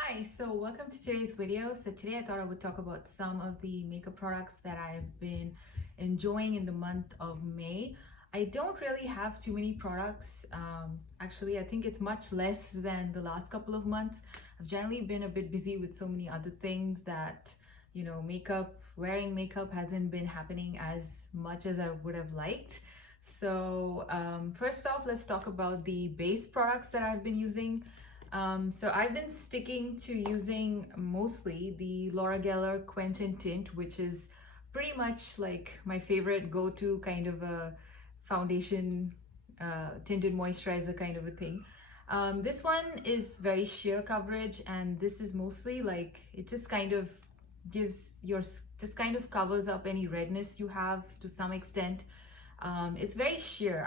Hi, so welcome to today's video. So today I thought I would talk about some of the makeup products that I've been enjoying in the month of May. I don't really have too many products. Actually, I think it's much less than the last couple of months. I've generally been a bit busy with so many other things that, wearing makeup hasn't been happening as much as I would have liked. So first off, let's talk about the base products that I've been using. So I've been sticking to using mostly the Laura Gellar Quench and Tint, which is pretty much like my favorite go-to kind of a foundation, tinted moisturizer kind of a thing. This one is very sheer coverage, and this is mostly like it just kind of just kind of covers up any redness you have to some extent. It's very sheer.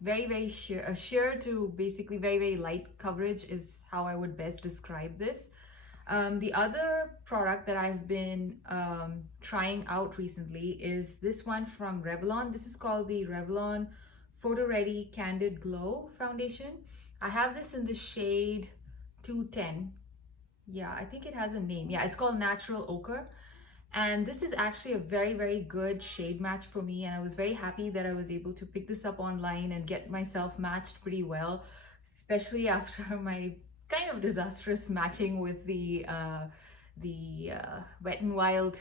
Very sheer. Sheer to basically very light coverage is how I would best describe this. The other product that I've been trying out recently is this one from Revlon. This is called the Revlon Photo Ready Candid Glow Foundation. I have this in the shade 210. Yeah, I think it has a name. Yeah, it's called Natural Ochre. And this is actually a very good shade match for me, and I was very happy that I was able to pick this up online and get myself matched pretty well, especially after my kind of disastrous matching with the Wet n Wild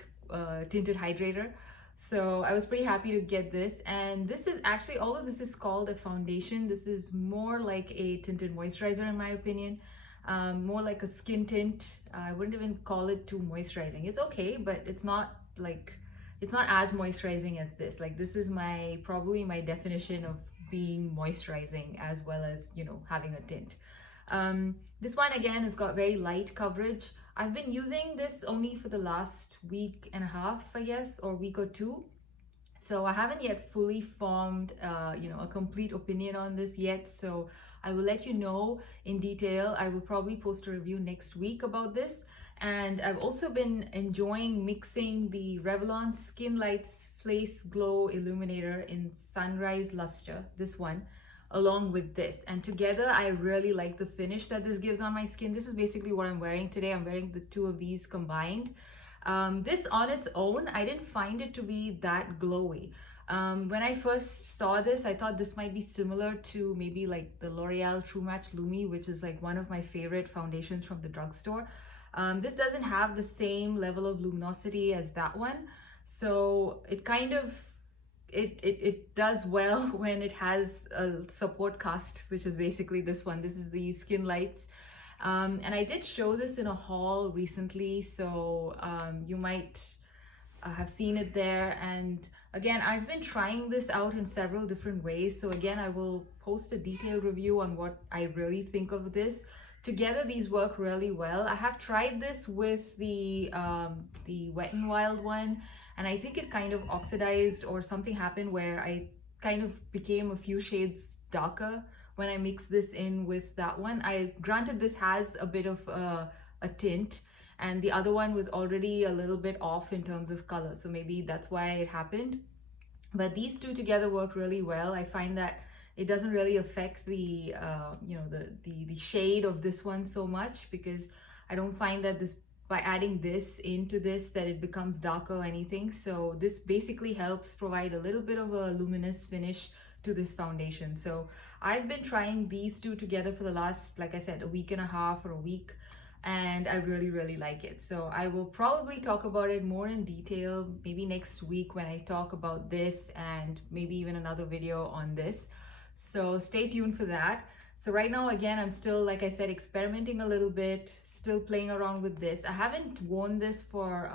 tinted hydrator. So I was pretty happy to get this, and this is actually, although this is called a foundation, this is more like a tinted moisturizer in my opinion. More like a skin tint. I wouldn't even call it too moisturizing. It's okay, but it's not as moisturizing as this. Like, this is probably my definition of being moisturizing as well as, having a tint. This one again has got very light coverage. I've been using this only for the last week and a half, I guess, or week or two. So I haven't yet fully formed, a complete opinion on this yet. So I will let you know in detail. I will probably post a review next week about this. And I've also been enjoying mixing the Revlon Skin Lights Face Glow Illuminator in Sunrise Luster, this one, along with this. And together, I really like the finish that this gives on my skin. This is basically what I'm wearing today. I'm wearing the two of these combined. This on its own, I didn't find it to be that glowy. When I first saw this, I thought this might be similar to maybe like the L'Oreal True Match Lumi, which is like one of my favorite foundations from the drugstore. This doesn't have the same level of luminosity as that one, so it kind of it does well when it has a support cast, which is basically this one. This is the Skin Lights. And I did show this in a haul recently, so you might have seen it there. And again, I've been trying this out in several different ways. So again, I will post a detailed review on what I really think of this. Together, these work really well. I have tried this with the Wet n Wild one, and I think it kind of oxidized or something happened where I kind of became a few shades darker when I mix this in with that one. Granted, this has a bit of a tint, and the other one was already a little bit off in terms of color, so maybe that's why it happened. But these two together work really well. I find that it doesn't really affect the the shade of this one so much, because I don't find that this, by adding this into this, that it becomes darker or anything. So this basically helps provide a little bit of a luminous finish to this foundation. So I've been trying these two together for the last, like I said, a week and a half or a week, and I really like it. So I will probably talk about it more in detail maybe next week when I talk about this, and maybe even another video on this. So stay tuned for that. So right now, again, I'm still, like I said, experimenting a little bit, still playing around with this. I haven't worn this for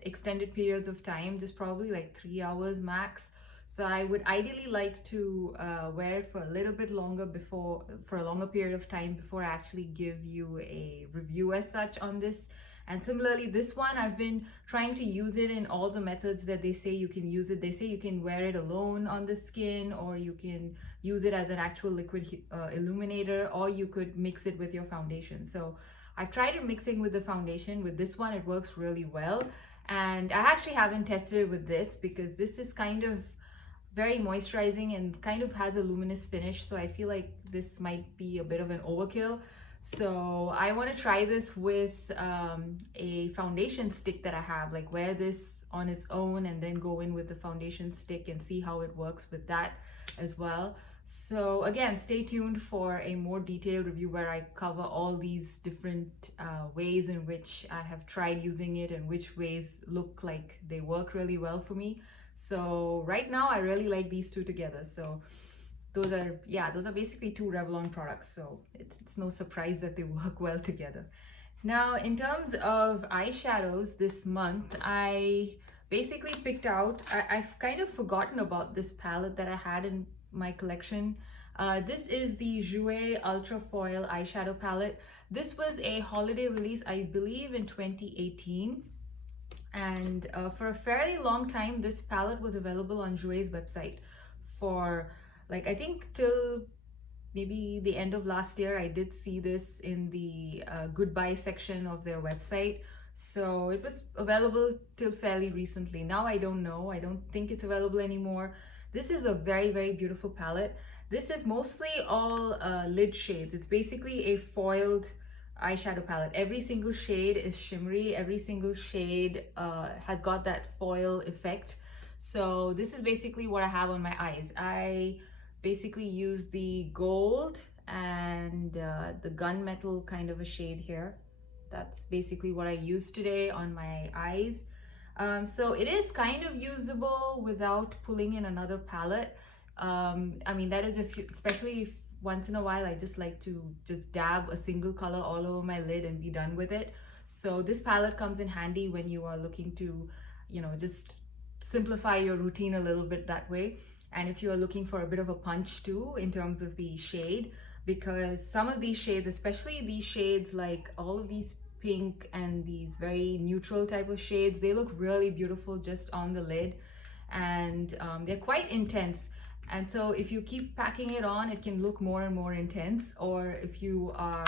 extended periods of time, just probably like 3 hours max. So I would ideally like to wear it for a little bit longer, for a longer period of time before I actually give you a review as such on this. And similarly, this one, I've been trying to use it in all the methods that they say you can use it. They say you can wear it alone on the skin, or you can use it as an actual liquid illuminator, or you could mix it with your foundation. So I've tried it mixing with the foundation. With this one, it works really well. And I actually haven't tested it with this, because this is kind of very moisturizing and kind of has a luminous finish. So I feel like this might be a bit of an overkill. So I want to try this with a foundation stick that I have, like wear this on its own and then go in with the foundation stick and see how it works with that as well. So again, stay tuned for a more detailed review where I cover all these different ways in which I have tried using it and which ways look like they work really well for me. So right now I really like these two together. So those are, yeah, those are basically two Revlon products. So it's no surprise that they work well together. Now, in terms of eyeshadows this month, I basically picked out, I've kind of forgotten about this palette that I had in my collection. This is the Jouer Ultra Foil eyeshadow palette. This was a holiday release, I believe in 2018. And for a fairly long time, this palette was available on Jouer's website for like, I think till maybe the end of last year. I did see this in the goodbye section of their website. So it was available till fairly recently. Now I don't know. I don't think it's available anymore. This is a very, very beautiful palette. This is mostly all lid shades. It's basically a foiled eyeshadow palette. Every single shade is shimmery. Every single shade has got that foil effect. So this is basically what I have on my eyes. I basically use the gold and the gunmetal kind of a shade here. That's basically what I used today on my eyes. So it is kind of usable without pulling in another palette. I mean, that is if you, especially if once in a while I just like to just dab a single color all over my lid and be done with it. So this palette comes in handy when you are looking to, you know, just simplify your routine a little bit that way. And if you are looking for a bit of a punch too in terms of the shade, because some of these shades, especially these shades like all of these pink and these very neutral type of shades, they look really beautiful just on the lid, and they're quite intense. And so if you keep packing it on, it can look more and more intense, or if you are,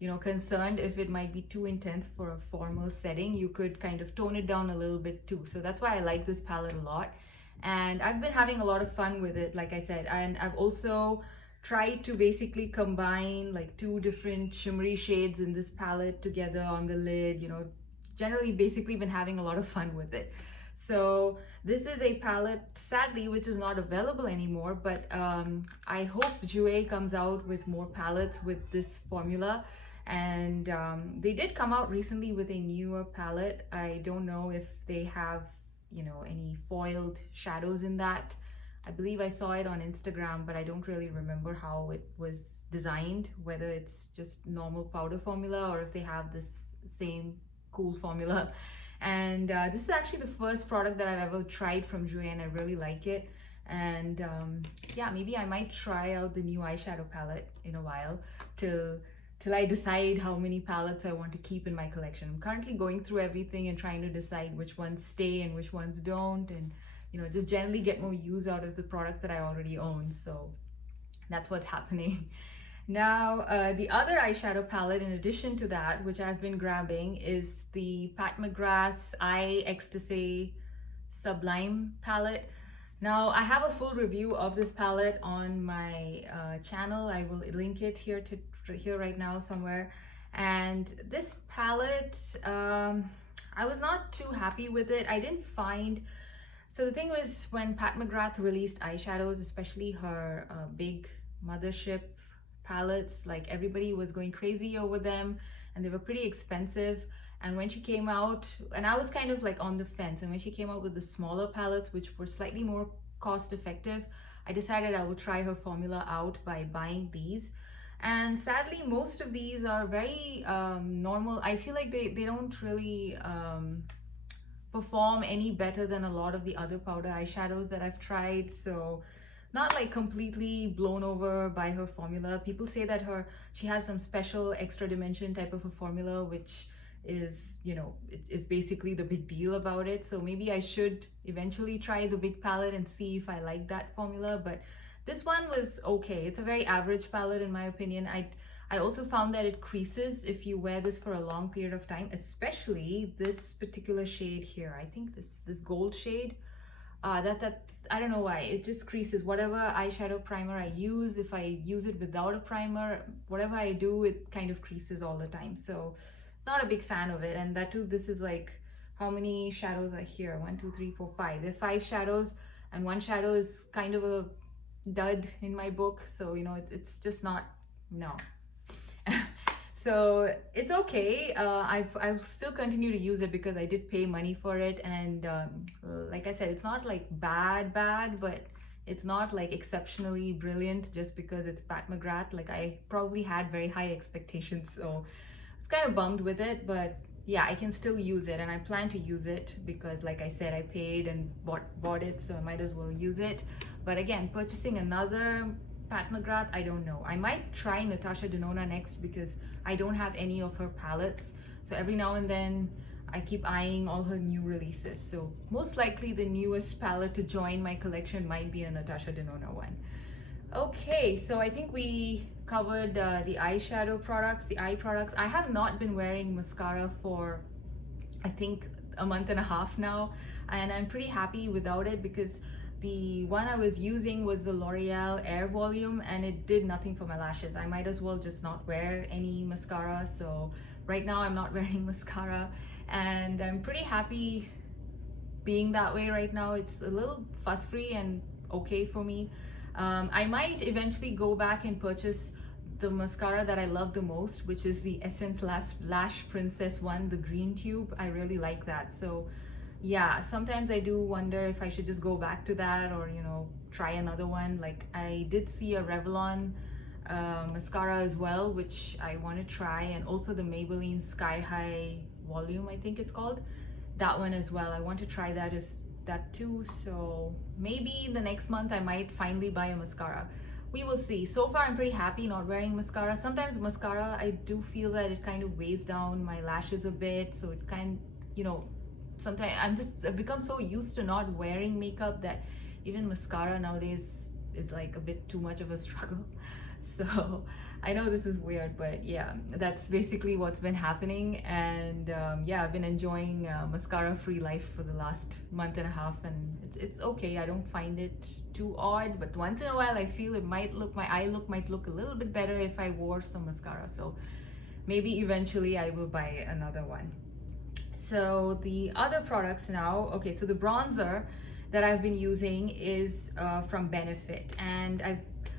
you know, concerned if it might be too intense for a formal setting, you could kind of tone it down a little bit too. So that's why I like this palette a lot. And I've been having a lot of fun with it, like I said. And I've also tried to basically combine like two different shimmery shades in this palette together on the lid, you know, generally basically been having a lot of fun with it. So this is a palette, sadly, which is not available anymore, but I hope Jouer comes out with more palettes with this formula. And they did come out recently with a newer palette. I don't know if they have, you know, any foiled shadows in that. I believe I saw it on Instagram, but I don't really remember how it was designed, whether it's just normal powder formula or if they have this same cool formula. And this is actually the first product that I've ever tried from Jouer, and I really like it. And yeah, maybe I might try out the new eyeshadow palette in a while till I decide how many palettes I want to keep in my collection. I'm currently going through everything and trying to decide which ones stay and which ones don't, and you know, just generally get more use out of the products that I already own. So that's what's happening. Now, the other eyeshadow palette in addition to that, which I've been grabbing, is the Pat McGrath Eye Ecstasy Sublime palette. Now, I have a full review of this palette on my channel. I will link it here right now somewhere. And this palette, I was not too happy with it. I didn't find, so the thing was, when Pat McGrath released eyeshadows, especially her big mothership palettes, like everybody was going crazy over them and they were pretty expensive. And when she came out, and I was kind of like on the fence, and when she came out with the smaller palettes, which were slightly more cost effective, I decided I will try her formula out by buying these. And sadly, most of these are very normal. I feel like they don't really perform any better than a lot of the other powder eyeshadows that I've tried. So not like completely blown over by her formula. People say that she has some special extra dimension type of a formula, which is, you know, it's basically the big deal about it. So maybe I should eventually try the big palette and see if I like that formula. But this one was okay. It's a very average palette in my opinion. I also found that it creases if you wear this for a long period of time, especially this particular shade here. I think this gold shade. that I don't know why, it just creases. Whatever eyeshadow primer I use, if I use it without a primer, whatever I do, it kind of creases all the time. So not a big fan of it. And that too, this is like, how many shadows are here? 1, 2, 3, 4, 5. There are 5 shadows, and one shadow is kind of a dud in my book. So you know, it's just not, no. So it's okay. I'll still continue to use it because I did pay money for it. And like I said, it's not like bad, but it's not like exceptionally brilliant just because it's Pat McGrath. Like, I probably had very high expectations, so I was kind of bummed with it. But yeah, I can still use it, and I plan to use it because, like I said, I paid and bought it, so I might as well use it. But again, purchasing another Pat McGrath, I don't know. I might try Natasha Denona next because I don't have any of her palettes. So every now and then I keep eyeing all her new releases. So most likely the newest palette to join my collection might be a Natasha Denona one. Okay, so I think we covered the eyeshadow products, the eye products. I have not been wearing mascara for, I think, a month and a half now, and I'm pretty happy without it because the one I was using was the L'Oreal Air Volume, and it did nothing for my lashes. I might as well just not wear any mascara. So right now I'm not wearing mascara, and I'm pretty happy being that way right now. It's a little fuss-free and okay for me. I might eventually go back and purchase the mascara that I love the most, which is the Essence Lash Princess one, the green tube. I really like that. So yeah, sometimes I do wonder if I should just go back to that, or you know, try another one. Like, I did see a Revlon mascara as well, which I want to try, and also the Maybelline Sky High Volume, I think it's called, that one as well. I want to try that too. So maybe the next month I might finally buy a mascara. We will see. So far I'm pretty happy not wearing mascara. Sometimes mascara, I do feel that it kind of weighs down my lashes a bit, so it kind, you know, sometimes I've become so used to not wearing makeup that even mascara nowadays is like a bit too much of a struggle. So I know this is weird, but yeah, that's basically what's been happening. And yeah, I've been enjoying mascara free life for the last month and a half, and it's okay. I don't find it too odd, but once in a while I feel it might look, my eye look might look a little bit better if I wore some mascara. So maybe eventually I will buy another one. So the other products now, okay, so the bronzer that I've been using is from Benefit, and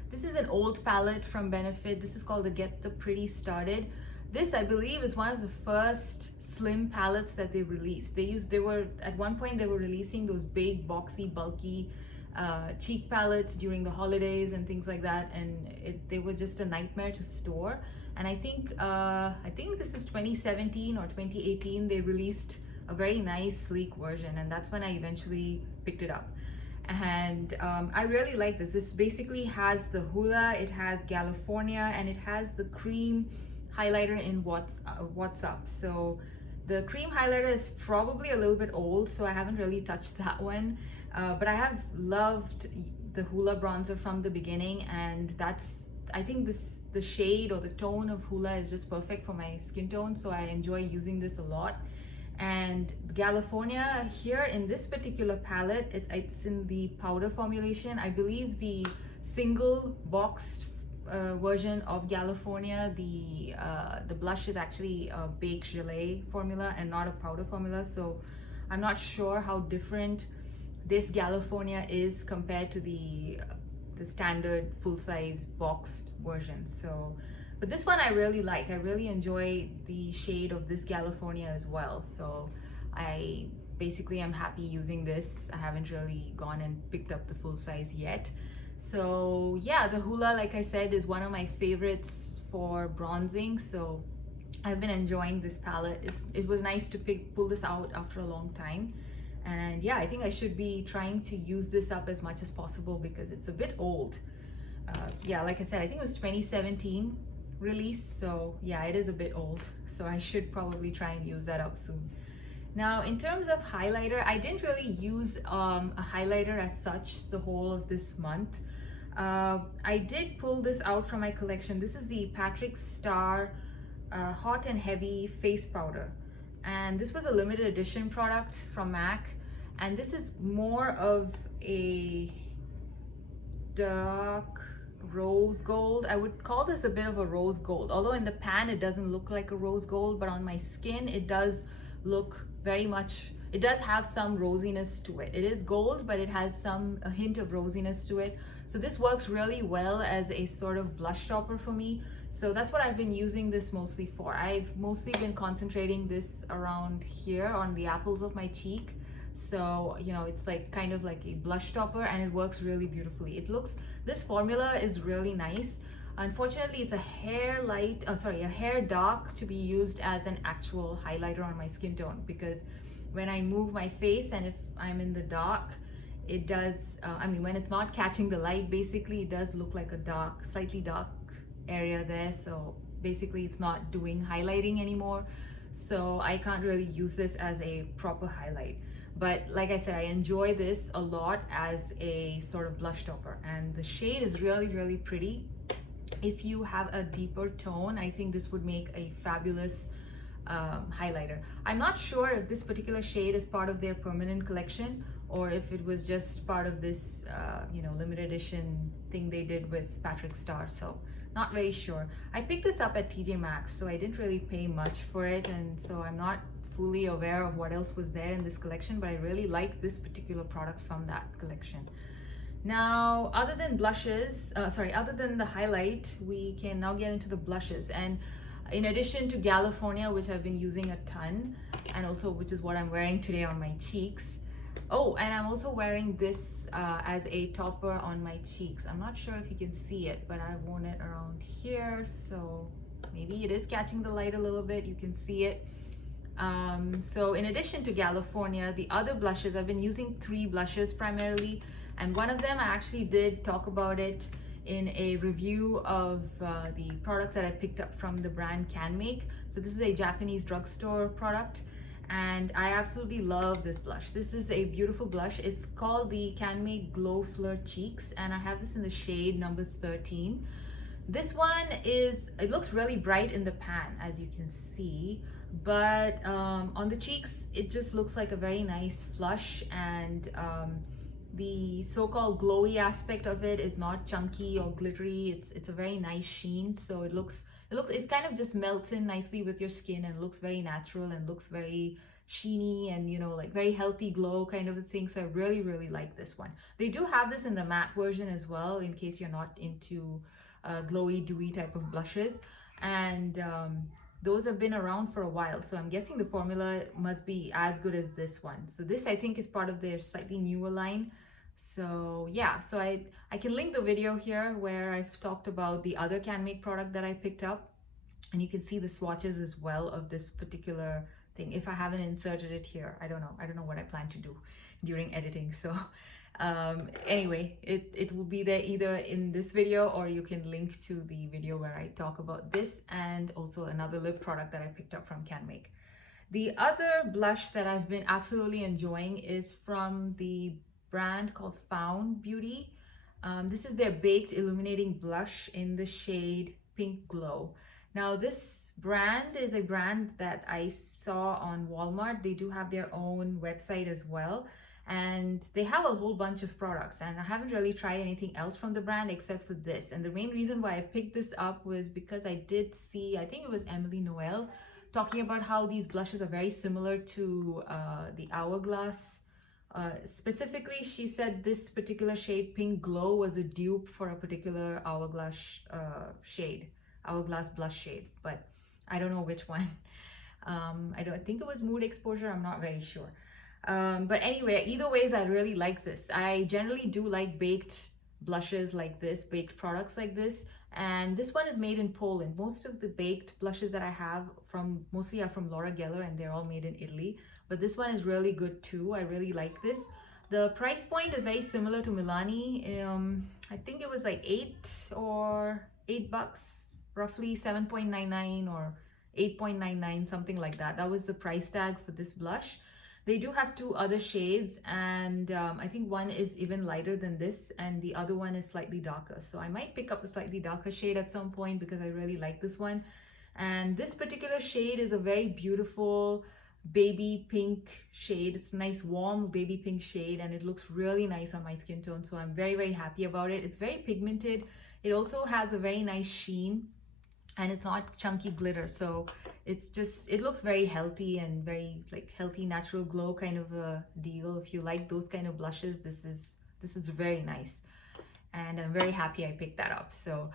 this is an old palette from Benefit. This is called the Get the Pretty Started. This, I believe, is one of the first slim palettes that they released. They were at one point they were releasing those big, boxy, bulky cheek palettes during the holidays and things like that, and they were just a nightmare to store. And I think this is 2017 or 2018, they released a very nice sleek version, and that's when I eventually picked it up. And I really like this. This basically has the Hola, it has Galifornia, and it has the cream highlighter in What's Up. So the cream highlighter is probably a little bit old, so I haven't really touched that one. But I have loved the Hoola bronzer from the beginning, and I think the shade or the tone of Hoola is just perfect for my skin tone, so I enjoy using this a lot. And California here in this particular palette, it's in the powder formulation. I believe the single boxed version of California, the blush is actually a baked gelée formula and not a powder formula, so I'm not sure how different this California is compared to the standard full-size boxed version. So, but this one I really like. I really enjoy the shade of this California as well. So I basically am happy using this. I haven't really gone and picked up the full size yet. So yeah, the Hoola, like I said, is one of my favorites for bronzing. So I've been enjoying this palette. It was nice to pull this out after a long time. And yeah, I think I should be trying to use this up as much as possible because it's a bit old. Yeah, like I said, I think it was 2017 release. So yeah, it is a bit old. So I should probably try and use that up soon. Now, in terms of highlighter, I didn't really use a highlighter as such the whole of this month. I did pull this out from my collection. This is the Patrick Starr Hot and Heavy Face Powder. And this was a limited edition product from MAC. And this is more of a dark rose gold. I would call this a bit of a rose gold, although in the pan it doesn't look like a rose gold, but on my skin it does look very much, it does have some rosiness to it. It is gold, but it has a hint of rosiness to it. So this works really well as a sort of blush topper for me. So that's what I've been using this mostly for. I've mostly been concentrating this around here on the apples of my cheek. So, you know, it's like kind of like a blush topper, and it works really beautifully. This formula is really nice. Unfortunately, it's a hair a hair dark to be used as an actual highlighter on my skin tone, because when I move my face and if I'm in the dark, it does, when it's not catching the light, basically it does look like a slightly dark area there. So basically it's not doing highlighting anymore. So I can't really use this as a proper highlight. But like I said, I enjoy this a lot as a sort of blush topper, and the shade is really, really pretty. If you have a deeper tone, I think this would make a fabulous highlighter. I'm not sure if this particular shade is part of their permanent collection or if it was just part of this limited edition thing they did with Patrick Starr, so not very sure. I picked this up at TJ Maxx, so I didn't really pay much for it, and so I'm not fully aware of what else was there in this collection, but I really like this particular product from that collection. Now, other than the highlight, we can now get into the blushes. And in addition to California, which I've been using a ton, and also which is what I'm wearing today on my cheeks. Oh, and I'm also wearing this as a topper on my cheeks. I'm not sure if you can see it, but I've worn it around here, so maybe it is catching the light a little bit. You can see it. So in addition to California, the other blushes, I've been using 3 blushes primarily, and one of them I actually did talk about it in a review of the products that I picked up from the brand Canmake. So this is a Japanese drugstore product, and I absolutely love this blush. This is a beautiful blush. It's called the Canmake Glow Fleur Cheeks, and I have this in the shade number 13. This one it looks really bright in the pan, as you can see, but on the cheeks it just looks like a very nice flush, and the so-called glowy aspect of it is not chunky or glittery. It's a very nice sheen, so it kind of just melts in nicely with your skin and looks very natural and looks very sheeny and, you know, like very healthy glow kind of a thing. So I really, really like this one. They do have this in the matte version as well, in case you're not into glowy, dewy type of blushes, and those have been around for a while, so I'm guessing the formula must be as good as this one. So this, I think, is part of their slightly newer line. So yeah, so I can link the video here where I've talked about the other Canmake product that I picked up, and you can see the swatches as well of this particular thing. If I haven't inserted it here, I don't know what I plan to do during editing. So anyway, it will be there either in this video, or you can link to the video where I talk about this and also another lip product that I picked up from Canmake. The other blush that I've been absolutely enjoying is from the brand called Found Beauty. This is their Baked Illuminating Blush in the shade Pink Glow. Now this brand is a brand that I saw on Walmart. They do have their own website as well, and they have a whole bunch of products, and I haven't really tried anything else from the brand except for this. And the main reason why I picked this up was because I did see, I think it was Emily Noel, talking about how these blushes are very similar to the Hourglass. Specifically, she said this particular shade Pink Glow was a dupe for a particular Hourglass Hourglass blush shade, but I don't know which one. I think it was Mood Exposure, I'm not very sure. But anyway, either ways, I really like this. I generally do like baked blushes like this, baked products like this, and this one is made in Poland. Most of the baked blushes that I have mostly are from Laura Gellar, and they're all made in Italy, but this one is really good too. I really like this. The price point is very similar to Milani. I think it was like $8 bucks, roughly 7.99 or 8.99, something like that. That was the price tag for this blush. They do have 2 other shades, and I think one is even lighter than this and the other one is slightly darker. So I might pick up the slightly darker shade at some point because I really like this one. And this particular shade is a very beautiful, baby pink shade. It's a nice warm baby pink shade, and it looks really nice on my skin tone, so I'm very, very happy about it. It's very pigmented. It also has a very nice sheen, and it's not chunky glitter, so it looks very healthy and very like healthy natural glow kind of a deal. If you like those kind of blushes, this is very nice, and I'm very happy I picked that up. So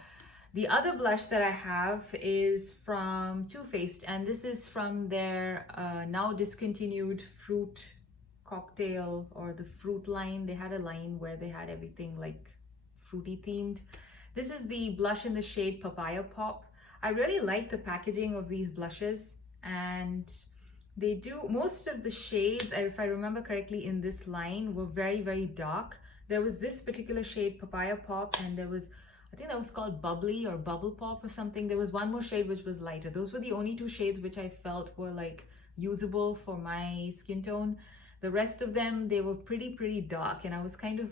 the other blush that I have is from Too Faced, and this is from their now discontinued fruit cocktail, or the fruit line. They had a line where they had everything like fruity themed. This is the blush in the shade Papaya Pop. I really like the packaging of these blushes, and they do, most of the shades, if I remember correctly, in this line were very, very dark. There was this particular shade Papaya Pop, and there was, I think that was called Bubbly or Bubble Pop or something. There was one more shade which was lighter. Those were the only two shades which I felt were like usable for my skin tone. The rest of them, they were pretty dark, and I was kind of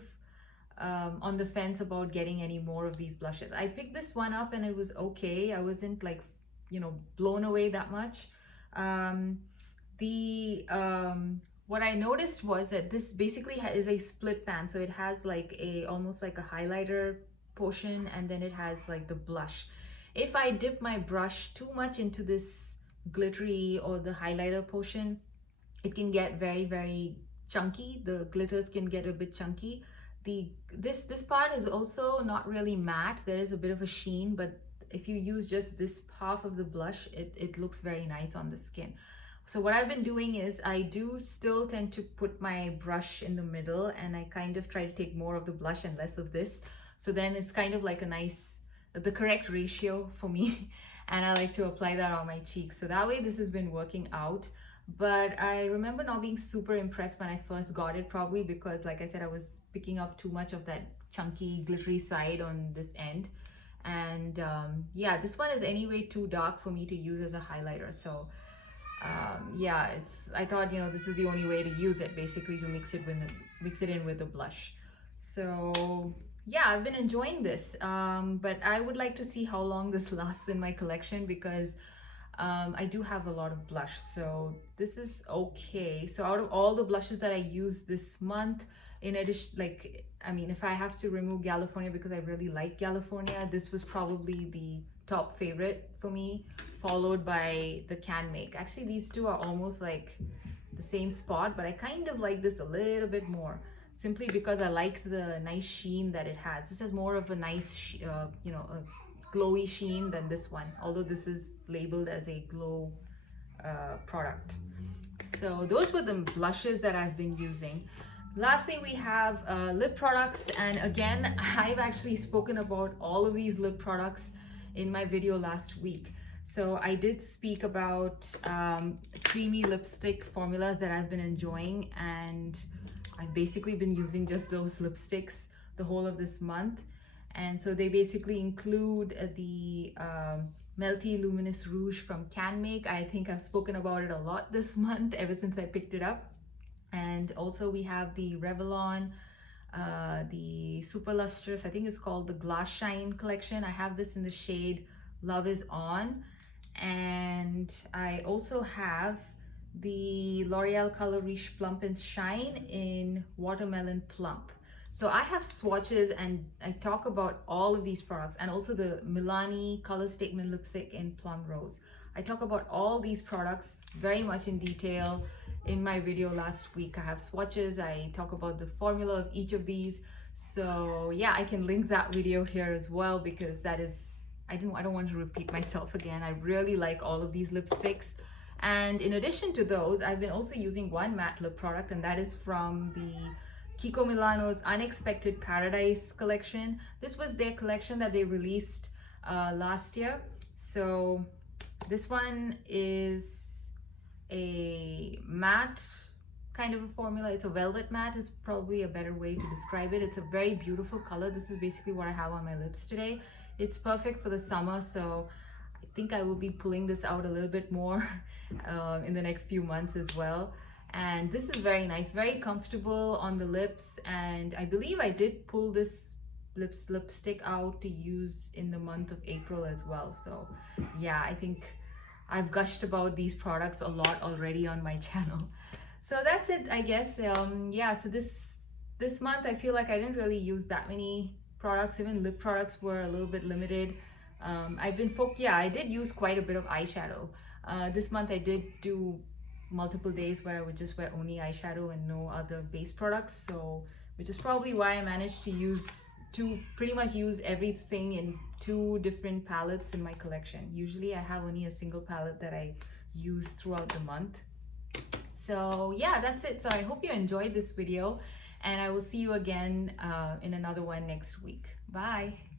on the fence about getting any more of these blushes. I picked this one up and it was okay. I wasn't like, blown away that much. What I noticed was that this basically is a split pan, so it has like almost like a highlighter portion, and then it has like the blush. If I dip my brush too much into this glittery or the highlighter portion, it can get very, very chunky. The glitters can get a bit chunky. This part is also not really matte. There is a bit of a sheen, but if you use just this half of the blush, it looks very nice on the skin. So what I've been doing is I do still tend to put my brush in the middle, and I kind of try to take more of the blush and less of this. So then it's kind of like a nice, the correct ratio for me. And I like to apply that on my cheeks. So that way this has been working out. But I remember not being super impressed when I first got it, probably because, like I said, I was picking up too much of that chunky, glittery side on this end. And yeah, this one is anyway too dark for me to use as a highlighter. So yeah, I thought, this is the only way to use it, basically, to mix it in with the blush. So yeah, I've been enjoying this, but I would like to see how long this lasts in my collection, because I do have a lot of blush, so this is okay. So out of all the blushes that I used this month, in addition, like, I mean, if I have to remove California, because I really like California, this was probably the top favorite for me, followed by the Canmake. Actually, these two are almost like the same spot, but I kind of like this a little bit more, simply because I like the nice sheen that it has. This has more of a nice, a glowy sheen than this one, although this is labeled as a glow product. So those were the blushes that I've been using. Lastly, we have lip products, and again, I've actually spoken about all of these lip products in my video last week. So I did speak about creamy lipstick formulas that I've been enjoying, and I've basically been using just those lipsticks the whole of this month. And so they basically include the Melty Luminous Rouge from Canmake. I think I've spoken about it a lot this month, ever since I picked it up. And also we have the Revlon, the Super Lustrous, I think it's called the Glass Shine collection. I have this in the shade Love Is On. And I also have the L'Oreal Color Riche Plump and Shine in Watermelon Plump. So I have swatches, and I talk about all of these products, and also the Milani Color Statement Lipstick in Plum Rose. I talk about all these products very much in detail in my video last week. I have swatches, I talk about the formula of each of these. So yeah, I can link that video here as well, because that is, I don't want to repeat myself again. I really like all of these lipsticks. And in addition to those, I've been also using one matte lip product, and that is from the Kiko Milano's Unexpected Paradise collection. This was their collection that they released last year. So this one is a matte kind of a formula. It's a velvet matte is probably a better way to describe it. It's a very beautiful color. This is basically what I have on my lips today. It's perfect for the summer, so I think I will be pulling this out a little bit more in the next few months as well. And this is very nice, very comfortable on the lips, and I believe I did pull this lipstick out to use in the month of April as well. So yeah, I think I've gushed about these products a lot already on my channel. So that's it, I guess. Yeah, so this month I feel like I didn't really use that many products. Even lip products were a little bit limited. Yeah, I did use quite a bit of eyeshadow. This month I did do multiple days where I would just wear only eyeshadow and no other base products. So, which is probably why I managed to pretty much use everything in 2 different palettes in my collection. Usually I have only a single palette that I use throughout the month. So yeah, that's it. So I hope you enjoyed this video, and I will see you again in another one next week. Bye.